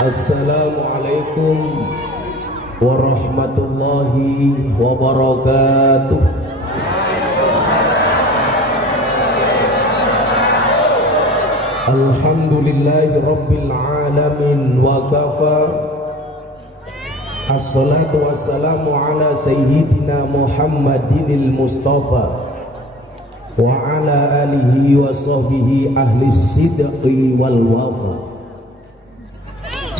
Assalamualaikum warahmatullahi wabarakatuh. Alhamdulillahi rabbil alamin wa kafa. Assalatu wassalamu ala sayyidina Muhammadinil Mustafa wa ala alihi wa sahbihi ahli sidqi wal wafa.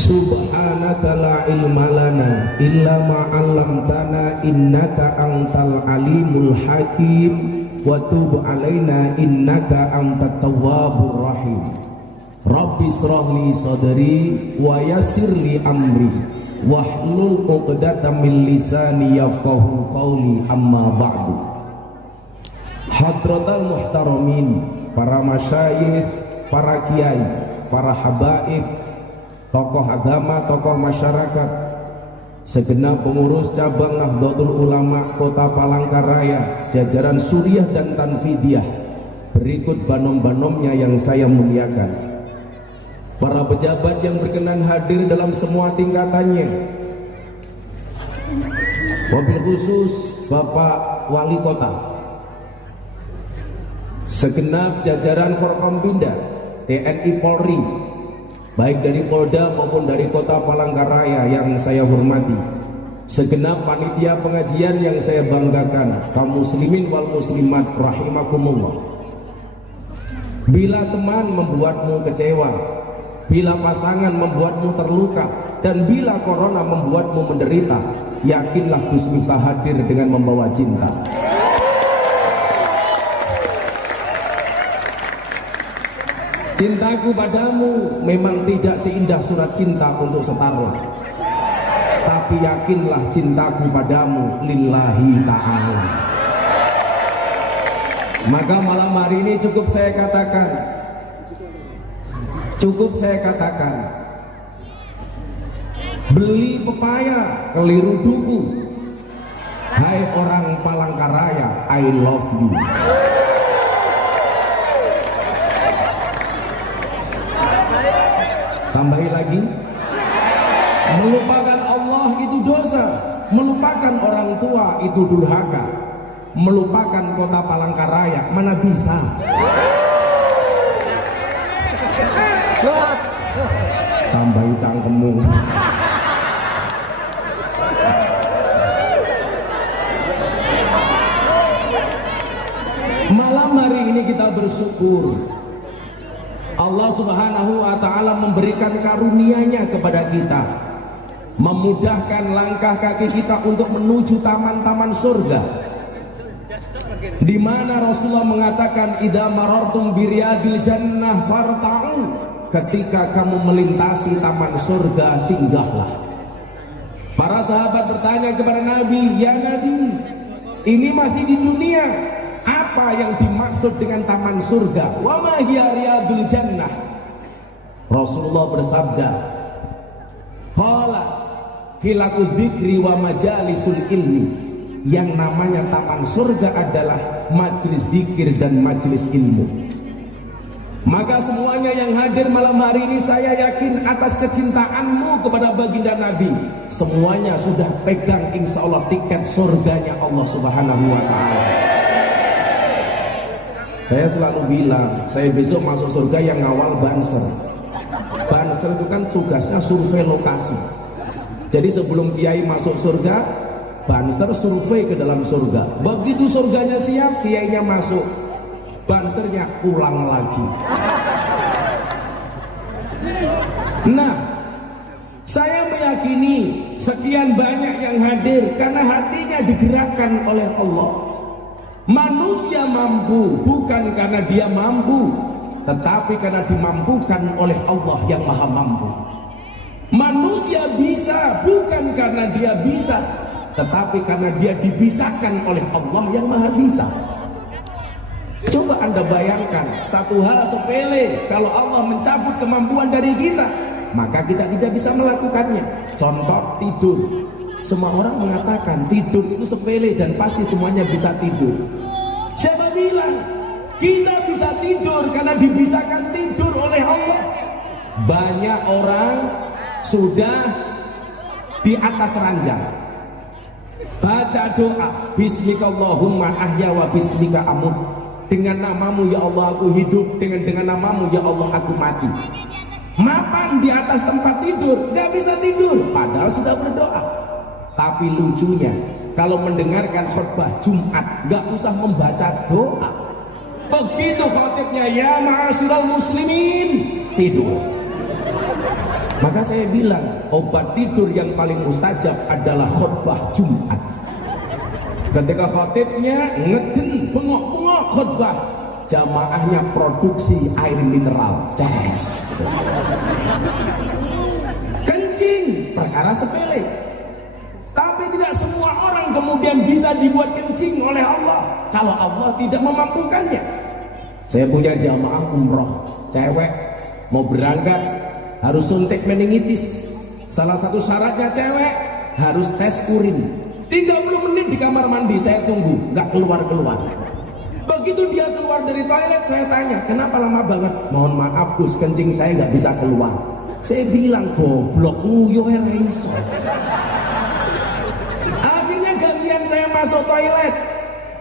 Subhanaka la ilma lana illa ma 'allamtana innaka antal alimul hakim wa tub alaina innaka antat tawwabur rahim. Rabbi shrah li sadri wa yassir li amri wahlul 'uqdatam min lisani yafqahu qawli, amma ba'du. Hadratal muhtaramin, para masyayikh, para kiai, para habaib, tokoh agama, tokoh masyarakat, segenap pengurus cabang Nahdlatul Ulama Kota Palangkaraya, jajaran Suriah dan Tanfidiyah, berikut banom-banomnya yang saya muliakan, para pejabat yang berkenan hadir dalam semua tingkatannya, wabil khusus Bapak Wali Kota, segenap jajaran Forkompinda, TNI Polri, baik dari Polda maupun dari Kota Palangkaraya yang saya hormati, segenap panitia pengajian yang saya banggakan, kaum muslimin wal muslimat rahimakumullah. Bila teman membuatmu kecewa, bila pasangan membuatmu terluka, dan bila corona membuatmu menderita, yakinlah Gus Miftah hadir dengan membawa cinta. Cintaku padamu memang tidak seindah surat cinta untuk Starla, tapi yakinlah cintaku padamu lillahi ta'ala. Maka malam hari ini cukup saya katakan, beli pepaya keliru duku. Hai orang Palangkaraya, I love you. Tambahi lagi, melupakan Allah itu dosa, melupakan orang tua itu durhaka, melupakan Kota Palangkaraya mana bisa. Tambahi cangkemmu. Malam hari ini kita bersyukur Allah Subhanahu wa ta'ala memberikan karunia-Nya kepada kita, memudahkan langkah kaki kita untuk menuju taman-taman surga, di mana Rasulullah mengatakan idza marartum biryadil jannah farta'u, ketika kamu melintasi taman surga singgahlah. Para sahabat bertanya kepada Nabi, ya Nabi, ini masih di dunia, apa yang dimaksud dengan taman surga? Wa ma hiya riyadul jannah? Rasulullah bersabda, qala khilaqu dzikri wa majalisul ilmi. Yang namanya taman surga adalah majelis zikir dan majelis ilmu. Maka semuanya yang hadir malam hari ini, saya yakin atas kecintaanmu kepada baginda Nabi, semuanya sudah pegang insya Allah tiket surganya Allah Subhanahu wa ta'ala. Saya selalu bilang, saya besok masuk surga yang ngawal Banser. Banser itu kan tugasnya survei lokasi. Jadi sebelum kiai masuk surga, Banser survei ke dalam surga. Begitu surganya siap, kiainya masuk, Bansernya pulang lagi. Nah, saya meyakini sekian banyak yang hadir karena hatinya digerakkan oleh Allah. Manusia mampu bukan karena dia mampu, tetapi karena dimampukan oleh Allah yang maha mampu. Manusia bisa bukan karena dia bisa, tetapi karena dia dibisahkan oleh Allah yang maha bisa. Coba Anda bayangkan satu hal sepele, kalau Allah mencabut kemampuan dari kita, maka kita tidak bisa melakukannya. Contoh tidur. Semua orang mengatakan tidur itu sepele dan pasti semuanya bisa tidur. Siapa bilang kita bisa tidur karena dibisahkan tidur oleh Allah? Banyak orang sudah di atas ranjang, baca doa, bismikallahumma ahya wa bismika amut, dengan namamu ya Allah aku hidup, dengan namamu ya Allah aku mati. Mapan di atas tempat tidur, gak bisa tidur padahal sudah berdoa. Tapi lucunya kalau mendengarkan khutbah Jumat gak usah membaca doa, begitu khotibnya ya ma'asyiral muslimin, tidur. Maka saya bilang obat tidur yang paling mustajab adalah khutbah Jumat. Ketika khotibnya ngeden bengok-bengok khutbah, jamaahnya produksi air mineral, ces. Kencing perkara sepele, tapi tidak semua orang kemudian bisa dibuat kencing oleh Allah kalau Allah tidak memampukannya. Saya punya jamaah umroh, cewek mau berangkat harus suntik meningitis. Salah satu syaratnya cewek harus tes urin. 30 menit di kamar mandi saya tunggu, nggak keluar-keluar. Begitu dia keluar dari toilet saya tanya, kenapa lama banget? Mohon maaf Gus, kencing saya nggak bisa keluar. Saya bilang goblok, nguyo iso. Akhirnya gantian saya masuk toilet.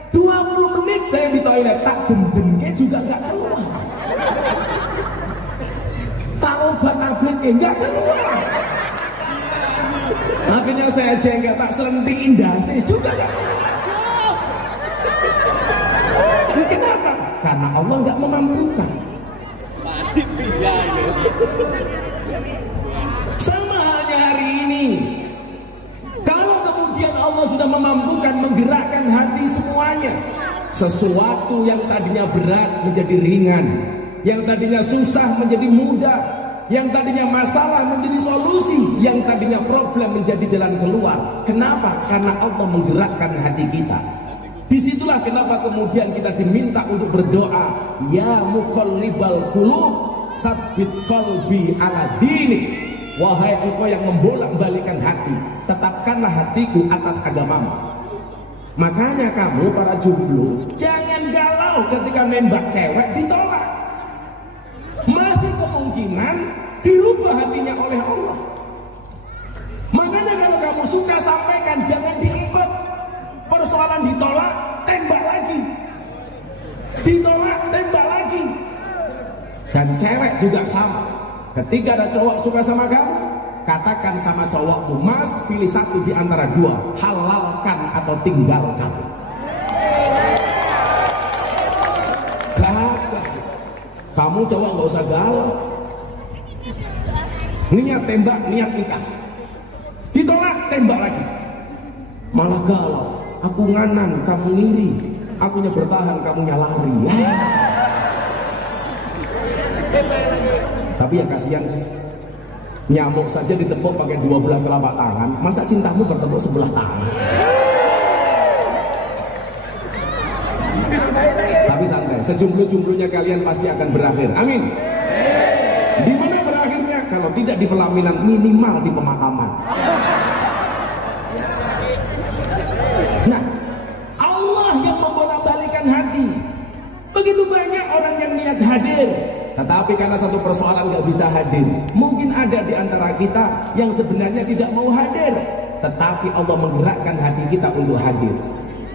20 menit saya di toilet, tak gendengnya juga nggak keluar. Tak obat abetnya nggak keluar. Akhirnya saya jengkel, tak selentiin dasi juga gak. Kenapa? Karena Allah gak memampukan. Sama halnya hari ini, kalau kemudian Allah sudah memampukan menggerakkan hati semuanya, sesuatu yang tadinya berat menjadi ringan, yang tadinya susah menjadi mudah, yang tadinya masalah menjadi solusi, yang tadinya problem menjadi jalan keluar. Kenapa? Karena Allah menggerakkan hati kita. Disitulah kenapa kemudian kita diminta untuk berdoa, ya muqallibal qulub tsabbit qalbi ala dinik. Wahai engkau yang membolak-balikan hati, tetapkanlah hatiku atas agamamu. Makanya kamu para jomblo jangan galau ketika nembak cewek ditolak. Masih kemungkinan dirubah hatinya oleh Allah. Makanya kalau kamu suka sampaikan, jangan diempet. Persoalan ditolak, tembak lagi. Ditolak, tembak lagi. Dan cewek juga sama. Ketika ada cowok suka sama kamu, katakan sama cowokmu, Mas pilih satu di antara dua, halalkan atau tinggalkan. Kamu cowok nggak usah galau. Niat tembak, niat nikah. Ditolak, tembak lagi. Malah galau. Aku nganan, kamu ngiri. Akunya bertahan, kamunya lari. Tapi ya kasihan sih. Nyamuk saja ditepuk pakai 2 belah telapak tangan. Masa cintamu bertepuk sebelah tangan? Tapi santai, sejomblo-jomblonya kalian pasti akan berakhir. Amin. Di mana berakhirnya? Kalau tidak di pelaminan, minimal di pemakaman. Nah, Allah yang membolak-balikan hati. Begitu banyak orang yang niat hadir, tetapi karena satu persoalan nggak bisa hadir. Mungkin ada di antara kita yang sebenarnya tidak mau hadir, tetapi Allah menggerakkan hati kita untuk hadir.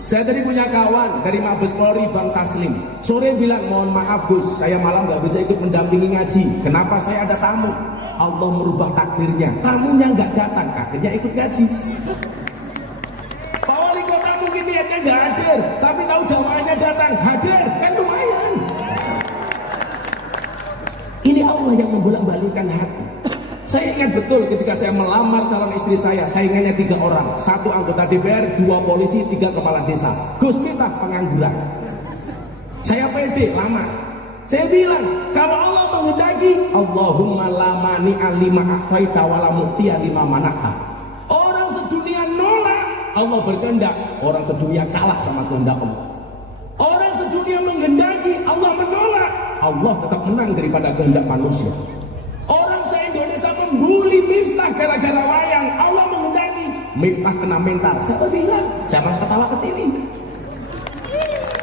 Saya tadi punya kawan dari Mabes Polri, Bang Taslim. Sore bilang, mohon maaf Gus, saya malam nggak bisa ikut mendampingi ngaji. Kenapa? Saya ada tamu. Allah merubah takdirnya. Tamunya nggak datang, akhirnya ikut ngaji. Pak Wali Kota mungkin niatnya nggak hadir, tapi tahu jamaahnya datang, hadir, kan lumayan. Ini Allah yang membolak-balikkan hati. Saya ingat betul ketika saya melamar calon istri saya, saingannya 3 orang, 1 anggota DPR, 2 polisi, 3 kepala desa. Gus minta pengangguran. Saya pede lamar. Saya bilang, kalau Allah menghendaki, Allahumma la mani'a lima a'taita wa la mu'tiya lima mana'ta. Orang sedunia nolak, Allah berkehendak. Orang sedunia kalah sama kehendak Allah. Orang sedunia menghendaki, Allah menolak. Allah tetap menang daripada kehendak manusia. Indonesia membuli Miftah gara-gara wayang, Allah menghendaki Miftah kena mental. Saya bilang jangan ketawa ketiwi.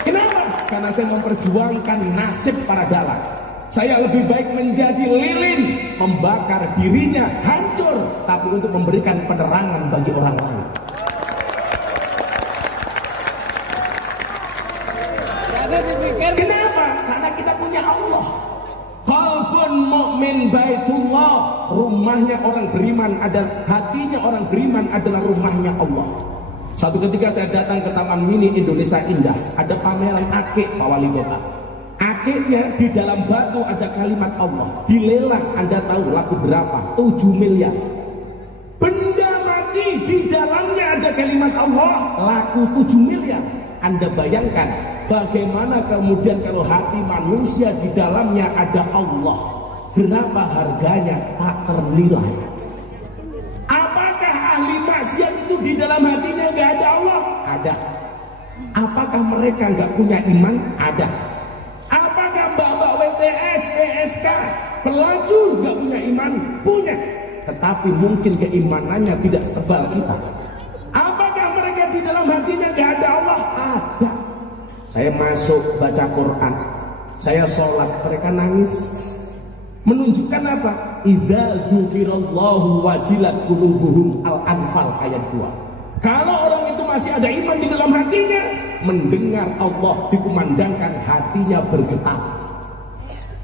Kenapa? Karena saya memperjuangkan nasib para dalang. Saya lebih baik menjadi lilin, membakar dirinya hancur, nur, tapi untuk memberikan penerangan bagi orang lain. Kenapa? Karena kita punya Allah. Qalbun mu'min baitullah. Rumahnya orang beriman adalah, hatinya orang beriman adalah rumahnya Allah. Satu ketika saya datang ke Taman Mini Indonesia Indah, ada pameran akik Pak Wali Kota. Akiknya di dalam batu ada kalimat Allah. Dilelang, Anda tahu laku berapa? 7 miliar. Benda mati di dalamnya ada kalimat Allah, laku 7 miliar. Anda bayangkan bagaimana kemudian kalau hati manusia di dalamnya ada Allah, berapa harganya tak ternilai. Apakah ahli maksiat itu di dalam hatinya nggak ada Allah? Ada. Apakah mereka nggak punya iman? Ada. Apakah bapak WTS, ESK, pelacur nggak punya iman? Punya. Tetapi mungkin keimanannya tidak setebal kita. Apakah mereka di dalam hatinya nggak ada Allah? Ada. Saya masuk baca Quran, saya sholat, mereka nangis. Menunjukkan apa? Idza dzukirallahu wajilat qulubuhum, Al-Anfal ayat 2. Kalau orang itu masih ada iman di dalam hatinya, mendengar Allah dikumandangkan, hatinya bergetar.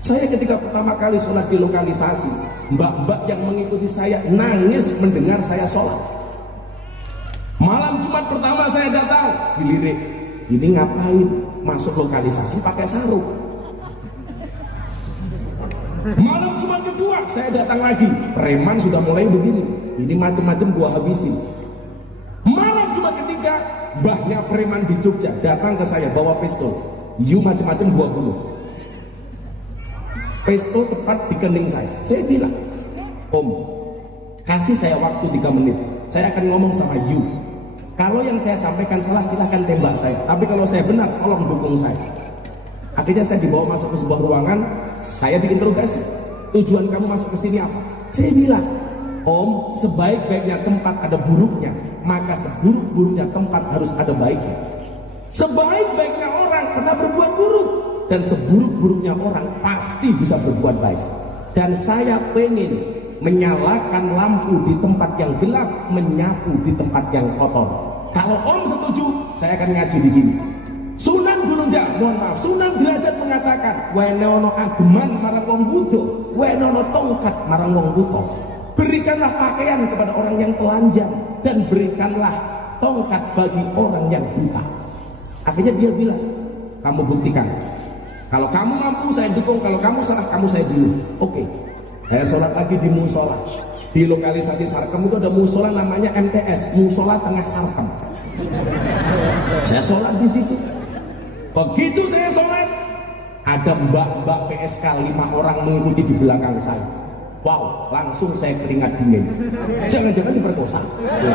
Saya ketika pertama kali sholat di lokalisasi, mbak-mbak yang mengikuti saya nangis mendengar saya sholat. Malam Jumat pertama saya datang, dilirik, ini ngapain masuk lokalisasi pakai sarung? Malam Jumat kedua saya datang lagi, preman sudah mulai begini, ini macam-macam gua habisin. Malam Jumat ketiga, mbahnya preman di Jogja datang ke saya bawa pistol, you macam-macam gua bunuh. Pistol tepat di kening saya. Saya bilang, Om, kasih saya waktu 3 menit, saya akan ngomong sama you. Kalau yang saya sampaikan salah, silahkan tembak saya. Tapi kalau saya benar, tolong dukung saya. Akhirnya saya dibawa masuk ke sebuah ruangan, saya diinterogasi. Tujuan kamu masuk ke sini apa? Saya bilang, Om, sebaik-baiknya tempat ada buruknya, maka seburuk-buruknya tempat harus ada baiknya. Sebaik-baiknya orang pernah berbuat buruk, dan seburuk-buruknya orang pasti bisa berbuat baik. Dan saya pengen menyalakan lampu di tempat yang gelap, menyapu di tempat yang kotor. Kalau Om setuju, saya akan ngaji di sini. Sunan Gunung Jati, mohon maaf, Sunan Derajat mengatakan, wenono ageman marang wong wudo, wenono tongkat marang wong buta. Berikanlah pakaian kepada orang yang telanjang, dan berikanlah tongkat bagi orang yang buta. Akhirnya dia bilang, kamu buktikan. Kalau kamu mampu saya dukung, kalau kamu salah kamu saya bunuh. Oke. Saya sholat lagi di musola. Di lokalisasi Sarkem itu ada musola namanya MTS, Musola Tengah Sarkem. Saya sholat di situ. Begitu saya sholat, ada mbak-mbak PSK 5 orang mengikuti di belakang saya. Wow, langsung saya keringat dingin. Jangan-jangan diperkosa. Ya.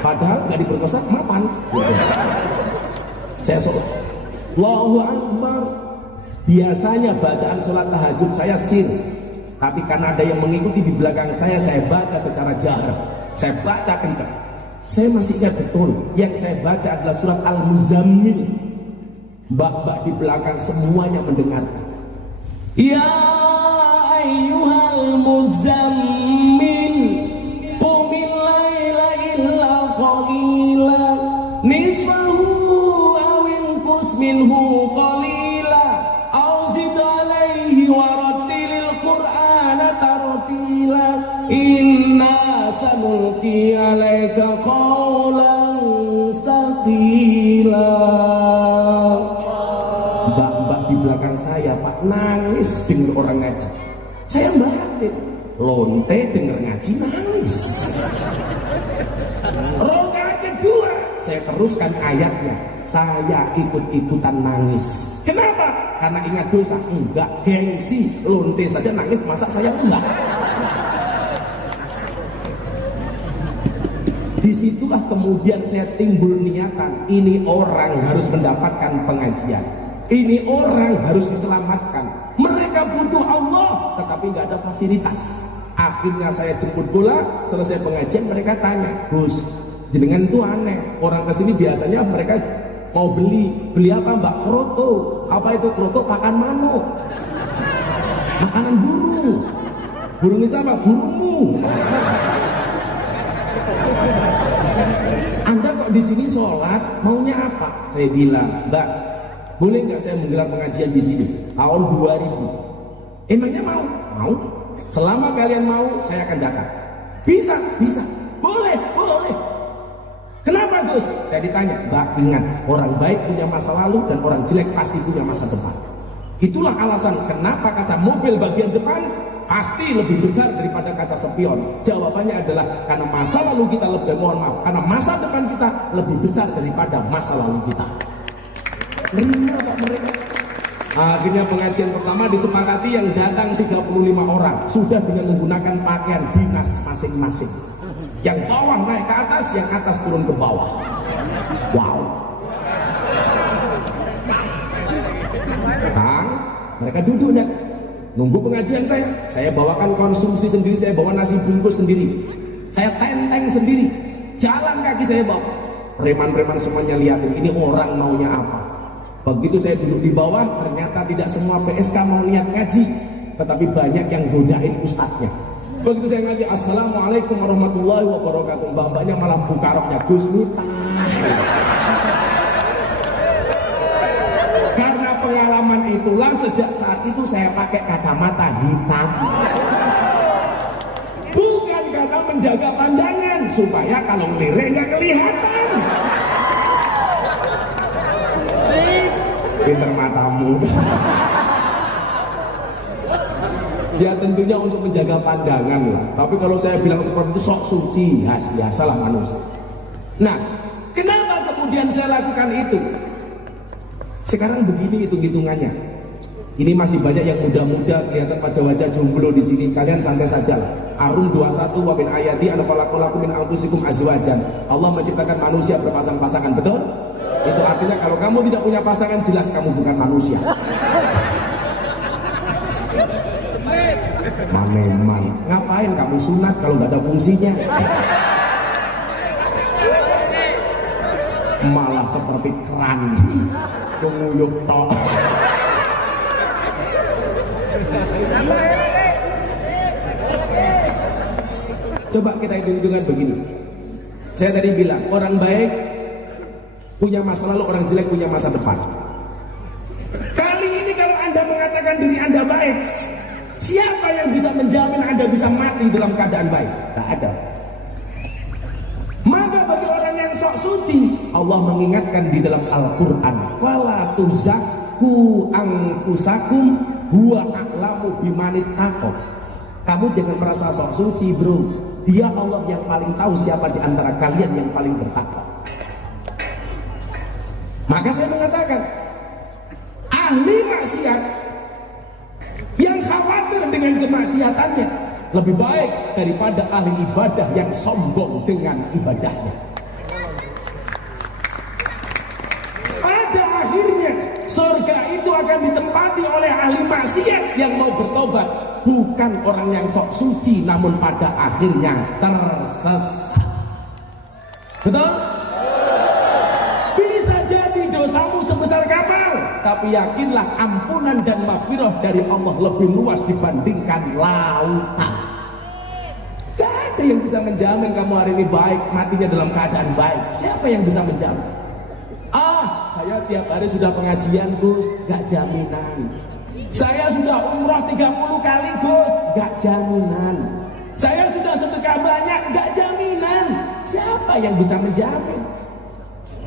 Padahal nggak diperkosa, mapan. Ya. Saya sholat. Allahu Akbar. Biasanya bacaan sholat tahajud saya sir. Tapi karena ada yang mengikuti di belakang saya baca secara jahar. Saya baca kencang. Saya masih ingat betul, yang saya baca adalah surat Al-Muzammil. Mbak-mbak di belakang semuanya mendengar. Ya ayyuhal muzammil, qumil laila illa qalila, nisfahu aw inqus minhu qalila, aw zid alaihi warattilil qur'ana tartila, inna sanulqi alaika qawlan saqila. Mbak-mbak di belakang saya Pak nangis dengar orang ngaji. Saya batin, lonte dengar ngaji nangis. Rakaat kedua saya teruskan ayatnya, saya ikut-ikutan nangis. Kenapa? Karena ingat dosa. Enggak, gengsi. Lonte saja nangis, masa saya enggak? Disitulah kemudian saya timbul niatan, ini orang harus mendapatkan pengajian, ini orang harus diselamatkan. Mereka butuh Allah, tetapi nggak ada fasilitas. Akhirnya saya jemput bola, selesai pengajian mereka tanya, Gus, jenengan itu aneh, orang kesini biasanya mereka mau beli apa Mbak? Kroto. Apa itu kroto? Pakan manuk, makanan burung. Burung siapa? Burungmu. Anda kok di sini sholat, maunya apa? Saya bilang, Mbak, boleh nggak saya menggelar pengajian di sini tahun 2000? Emangnya mau? Mau. Selama kalian mau, saya akan datang. Bisa, bisa. Boleh, boleh. Kenapa Gus? Saya ditanya, Mbak, ingat, orang baik punya masa lalu dan orang jelek pasti punya masa depan. Itulah alasan kenapa kaca mobil bagian depan pasti lebih besar daripada kaca spion. Jawabannya adalah karena masa lalu kita lebih, mohon maaf, karena masa depan kita lebih besar daripada masa lalu kita. Nerima Pak mereka. Akhirnya pengajian pertama disepakati yang datang 35 orang sudah dengan menggunakan pakaian dinas masing-masing. Yang bawah naik ke atas, yang atas turun ke bawah. Wow. Kang, mereka duduknya nunggu pengajian saya. Saya bawakan konsumsi sendiri, saya bawa nasi bungkus sendiri, saya tenteng sendiri, jalan kaki saya bawa. Preman-preman semuanya liatin, ini orang maunya apa. Begitu saya duduk di bawah, ternyata tidak semua PSK mau niat ngaji, tetapi banyak yang godain ustadznya. Begitu saya ngaji, Assalamualaikum warahmatullahi wabarakatuh, mbak-mbaknya malah buka roknya, Gus Miftah. Karena pengalaman itulah sejak saat itu saya pakai kacamata hitam. Bukan karena menjaga pandangan, supaya kalau lirik nggak kelihatan. Pinter matamu. Ya tentunya untuk menjaga pandangan lah. Tapi kalau saya bilang seperti itu sok suci, ya biasalah manusia. Nah, kenapa kemudian saya lakukan itu? Sekarang begini hitung-hitungannya. Ini masih banyak yang muda-muda kelihatan wajah-wajah jomblo di sini. Kalian santai saja lah. Arum 21 wa min ayati an khalaqalakum min anfusikum azwajan. Allah menciptakan manusia berpasang-pasangan, betul? Itu artinya kalau kamu tidak punya pasangan, jelas kamu bukan manusia. Memang ngapain kamu sunat kalau nggak ada fungsinya? Malah seperti keran menguyup tok. Coba kita hitung-hitungan begini. Saya tadi bilang orang baik punya masa lalu, orang jelek punya masa depan. Kali ini kalau Anda mengatakan diri Anda baik, siapa yang bisa menjamin Anda bisa mati dalam keadaan baik? Tak ada. Maka bagi orang yang sok suci, Allah mengingatkan di dalam Al-Quran, fala tuzakku anfusakum huwa a'lamu bimanit taqwa. Kamu jangan merasa sok suci, bro. Dia Allah yang paling tahu siapa di antara kalian yang paling bertakwa. Maka saya mengatakan, ahli maksiat yang khawatir dengan kemaksiatannya lebih baik daripada ahli ibadah yang sombong dengan ibadahnya. Pada akhirnya surga itu akan ditempati oleh ahli maksiat yang mau bertobat, bukan orang yang sok suci namun pada akhirnya tersesat. Betul? Bisa jadi dosamu sebesar kapal, tapi yakinlah ampunan dan maghfirah dari Allah lebih luas dibandingkan lautan. Gak ada yang bisa menjamin kamu hari ini baik, matinya dalam keadaan baik. Siapa yang bisa menjamin? Saya tiap hari sudah pengajian, Gus, gak jaminan. Saya sudah umrah 30 kali, Gus, gak jaminan. Saya sudah sedekah banyak, gak jaminan. Siapa yang bisa menjamin?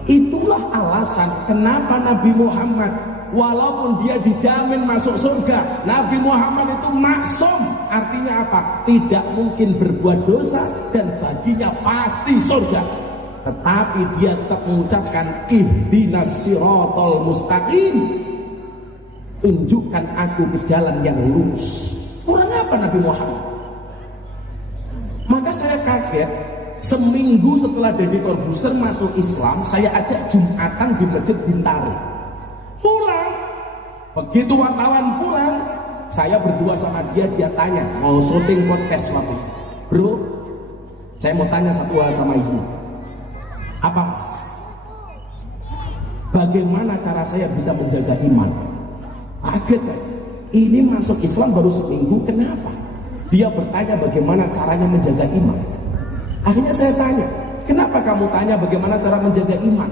Itulah alasan kenapa Nabi Muhammad, walaupun dia dijamin masuk surga, Nabi Muhammad itu maksum. Artinya apa? Tidak mungkin berbuat dosa dan baginya pasti surga. Tetapi dia tetap mengucapkan ihdinas siratal mustaqim, tunjukkan aku ke jalan yang lurus. Kurang apa Nabi Muhammad? Maka saya kaget. Seminggu setelah Deddy Corbuzier masuk Islam, saya ajak Jumatan di Masjid Bintaro. Pulang, begitu wartawan pulang, saya berdua sama dia tanya, mau syuting podcast waktu itu. Bro, saya mau tanya satu hal sama ibu. Apa mas? Bagaimana cara saya bisa menjaga iman? Kaget saya. Ini masuk Islam baru seminggu, kenapa? Dia bertanya bagaimana caranya menjaga iman. Akhirnya saya tanya, kenapa kamu tanya bagaimana cara menjaga iman?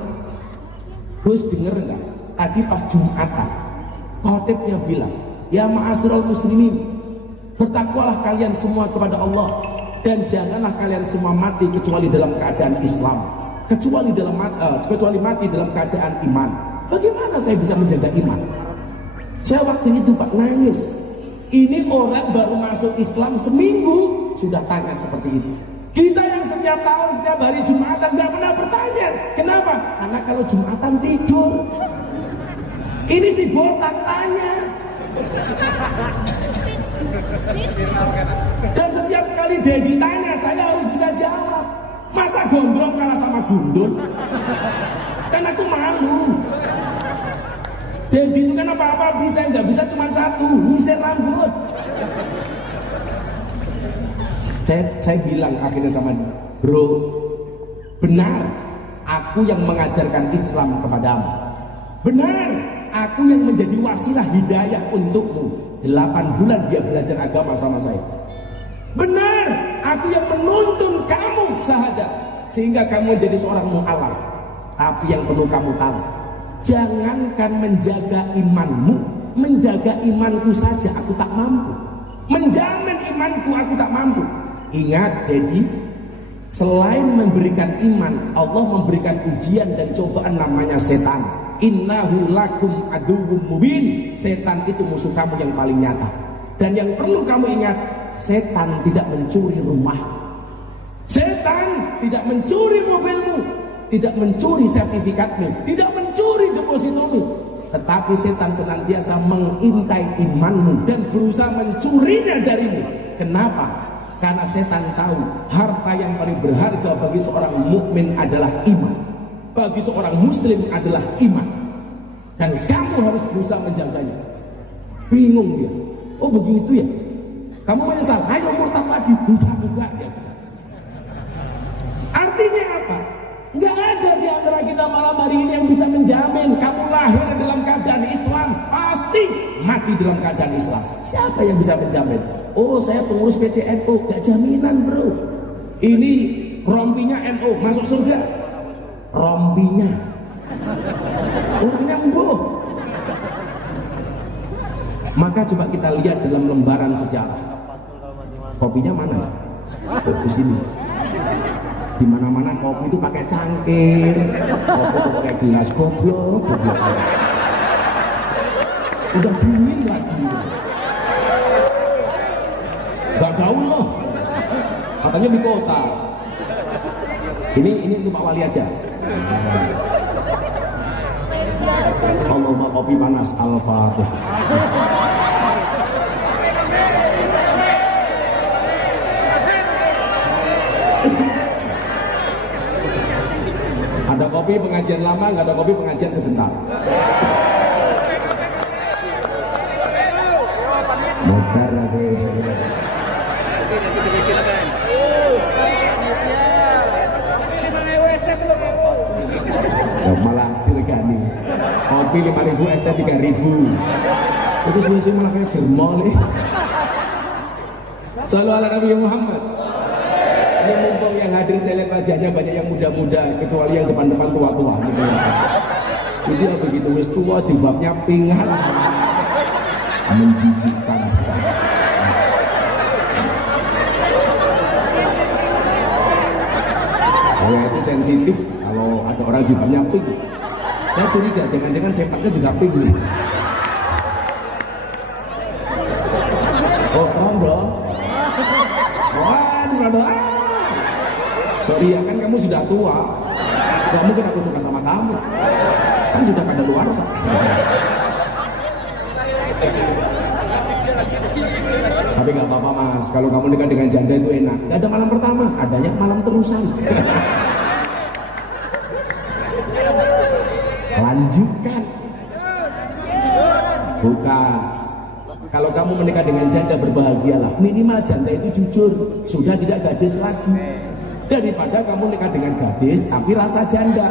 Gus, denger enggak? Tadi pas Jumatan, khotibnya bilang, ya ma'asyiral muslimin, bertakwalah kalian semua kepada Allah, dan janganlah kalian semua mati kecuali dalam keadaan Islam, kecuali mati dalam keadaan iman. Bagaimana saya bisa menjaga iman? Saya waktu itu Pak nangis. Ini orang baru masuk Islam seminggu sudah tanya seperti itu. Kita yang setiap tahun, setiap hari Jumatan nggak pernah bertanya. Kenapa? Karena kalau Jumatan tidur. Ini si botak tanya. Dan setiap kali Dedi tanya, saya harus bisa jawab. Masa gondrong kalah sama gundul? Kan aku malu. Dedi itu kan apa-apa bisa, nggak bisa cuma satu, nyisir rambut. Saya bilang akhirnya sama dia, bro, benar aku yang mengajarkan Islam kepadamu, benar aku yang menjadi wasilah hidayah untukmu. 8 bulan dia belajar agama sama saya. Benar aku yang menuntun kamu syahadat sehingga kamu jadi seorang mu'alaf. Tapi yang perlu kamu tahu, jangankan menjaga imanmu, menjaga imanku saja aku tak mampu, menjamin imanku aku tak mampu. Ingat Dedi, selain memberikan iman, Allah memberikan ujian dan cobaan namanya setan. Innahu lakum aduwwum mubin. Setan itu musuh kamu yang paling nyata. Dan yang perlu kamu ingat, setan tidak mencuri rumah, setan tidak mencuri mobilmu, tidak mencuri sertifikatmu, tidak mencuri depositomu. Tetapi setan senantiasa mengintai imanmu dan berusaha mencurinya darimu. Kenapa? Karena setan tahu harta yang paling berharga bagi seorang mukmin adalah iman, bagi seorang muslim adalah iman, dan kamu harus berusaha menjaganya. Bingung dia, oh begitu ya, kamu menyesal, ayo murtad lagi, buka ya. Artinya apa? Nggak ada di antara kita malam hari ini yang bisa menjamin kamu lahir dalam keadaan Islam, pasti mati dalam keadaan Islam. Siapa yang bisa menjamin? Oh, saya pengurus PCNU, gak jaminan bro. Ini rompinya NU masuk surga, rompinya orangnya embuh. Maka coba kita lihat dalam lembaran sejarah. Kopinya mana ya? Oh, di sini. Di mana-mana kopi itu pakai cangkir, kopi pakai gelas, goblok. Udah dingin lagi. Gak daun loh, katanya di kota. Ini untuk Pak Wali aja. Allahumma kopi panas, Al-Fatihah. Ada kopi pengajian lama, nggak ada kopi pengajian sebentar. Motor lagi. Oh, malah diregani kopi 5.000, es teh 3.000. Itu susu malah kayak germol nih. Shallu ala Nabi Muhammad. Ini mumpung yang hadir saya lihat wajahnya banyak yang muda-muda, kecuali yang depan-depan tua-tua gitu ya. Jadi ya begitu wis tua jilbabnya pingan, menjijikkan. Saya itu sensitif kalau ada orang jilbabnya pink. Saya curiga, jangan-jangan sepatnya juga pink nih. Oh, dong. Waduh, doa. Sorry ya, kan kamu sudah tua. Gak mungkin aku suka sama kamu. Kan sudah pada luar sana. Tapi gak apa-apa mas, kalau kamu nikah dengan janda itu enak. Gak ada malam pertama, adanya malam terusan. Lanjutkan. Bukan. Kalau kamu menikah dengan janda, berbahagialah. Minimal janda itu jujur, sudah tidak gadis lagi. Daripada kamu nikah dengan gadis tapi rasa janda.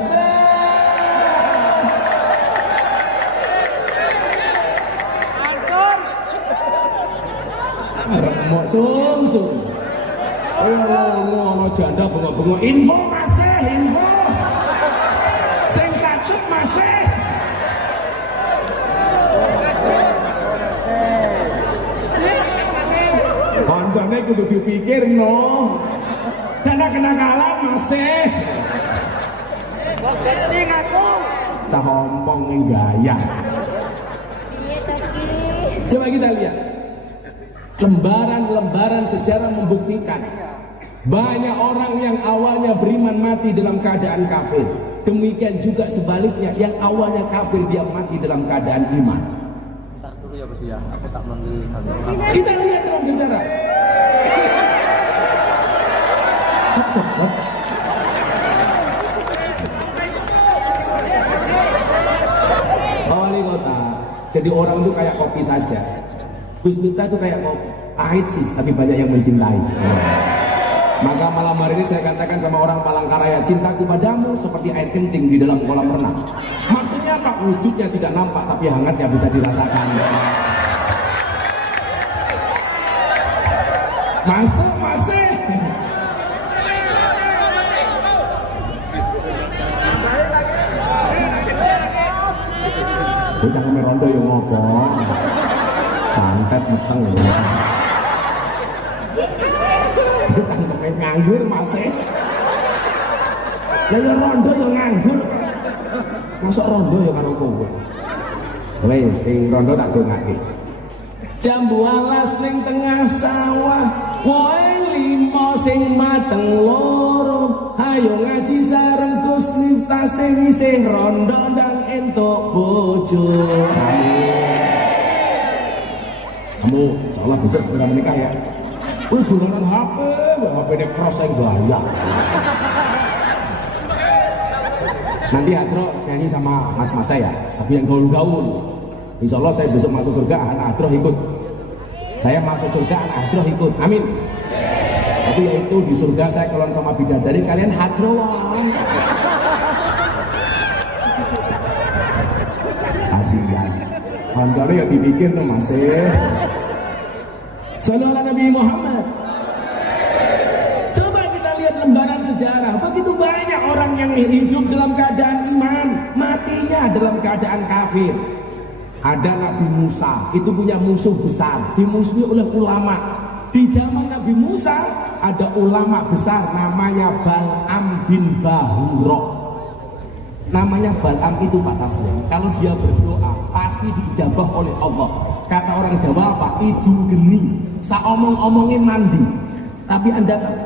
remuk sungsung. Ngomong janda bengok-bengok info masih info. Sing kacuk masih. Koncone kudu dipikir no. Dana kenakalan masih. Sing aku. Cah ompong ning gaya. Coba kita lihat. Lembaran-lembaran sejarah membuktikan banyak orang yang awalnya beriman mati dalam keadaan kafir. Demikian juga sebaliknya, yang awalnya kafir dia mati dalam keadaan iman. Kita lihat dalam sejarah. Cepat. Pak Wali Kota, jadi orang itu kayak kopi saja. Gus Miftah itu kayak kopi, pahit sih, tapi banyak yang mencintai. Maka malam hari ini saya katakan sama orang Palangkaraya, cintaku padamu seperti air kencing di dalam kolam renang. Maksudnya apa? Wujudnya tidak nampak, tapi hangatnya bisa dirasakan. Masuk. Bocah kami rondo yang ngopong, santet meteng. Bocah kami nganggur masih. Lah ya rondo yang nganggur. Masuk rondo ya karo kowe. Wis sing rondo tak dongake. Jam 12 ning tengah sawah, woe limo sing mateng loro. Hayo ngaji sareng Gus Miftah sing isih rondo ndang entuk bojo. Kamu insyaallah besok segera menikah ya. Wih dolanan HP, HP-nya cross yang gaya. Nanti Hadro nyanyi sama mas-mas saya, tapi yang gaul-gaul. Insyaallah saya besok masuk surga, anak Hadro ikut. Saya masuk surga, anak Hadro ikut. Amin. Tapi yaitu di surga saya kalau sama bidadari, kalian hadroan. Kasihan. Pancalnya ya dipikir no masih. Sallallahu Nabi Muhammad. Coba kita lihat lembaran sejarah. Begitu banyak orang yang hidup dalam keadaan iman, matinya dalam keadaan kafir. Ada Nabi Musa, itu punya musuh besar, dimusuhi oleh ulama. Di zaman Nabi Musa ada ulama besar namanya Bal'am bin Bahura. Namanya Bal'am itu Pak Taslim. Kalau dia berdoa pasti diijabah oleh Allah. Kata orang Jawa apa? Itu geni. Saomong-omongin mandi. Tapi Anda tahu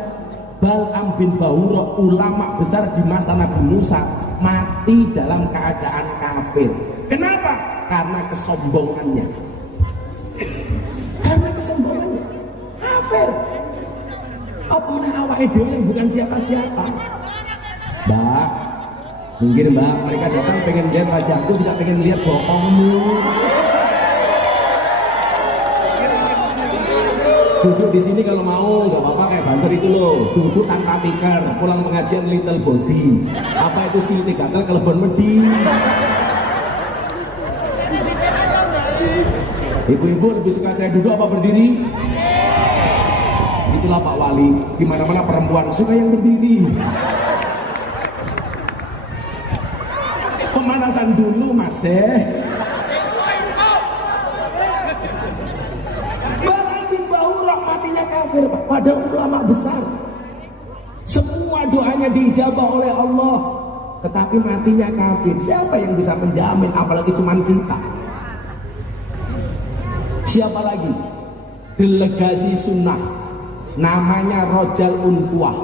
Bal'am bin Bahura ulama besar di masa Nabi Musa mati dalam keadaan kafir. Kenapa? Karena kesombongannya. Karena kesombongannya. Kafir. Apa meneh awake dhewe yang bukan siapa-siapa. Mbak, minggir Mbak, mereka datang pengen lihat wajahku, tidak pengen lihat bokongmu. Duduk di sini kalau mau, nggak apa-apa kayak bancer itu loh. Duduk tanpa tikar, pulang pengajian little body. Apa itu sih gatel kelebon medi. Ibu-ibu lebih suka saya duduk apa berdiri? Itulah Pak Wali, dimana-mana perempuan suka yang berdiri. Pemanasan dulu masih. Bal'am bin Bahura matinya kafir pada ulama besar. Semua doanya diijabah oleh Allah, tetapi matinya kafir. Siapa yang bisa menjamin? Apalagi cuma kita. Siapa lagi? Delegasi sunnah namanya Rojal Unfuah.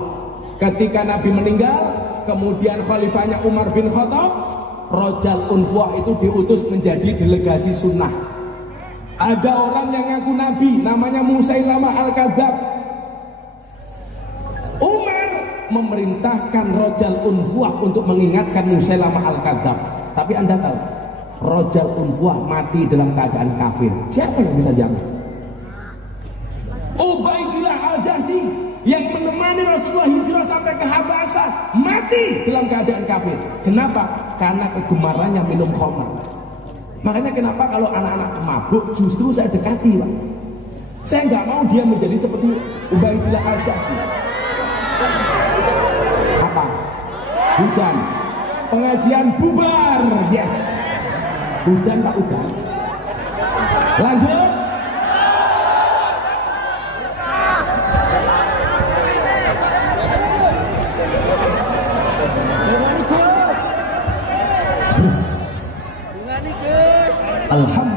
Ketika Nabi meninggal, kemudian khalifahnya Umar bin Khattab, Rojal Unfuah itu diutus menjadi delegasi sunnah. Ada orang yang ngaku Nabi namanya Musailamah Al-Kadzab. Umar memerintahkan Rojal Unfuah untuk mengingatkan Musailamah Al-Kadzab. Tapi Anda tahu Rojal Unfuah mati dalam keadaan kafir. Siapa yang bisa jamin? Ubaidillah Al-Jazi yang menemani Rasulullah hijrah sampai ke Habasah mati dalam keadaan kafir. Kenapa? Karena kegemarannya minum khamar. Makanya kenapa kalau anak-anak mabuk justru saya dekati, Pak. Saya nggak mau dia menjadi seperti Ubaidillah Al-Jassi. Apa? Hujan. Pengajian bubar. Yes. Hujan Pak Udan. Lanjut. Alhamdulillah.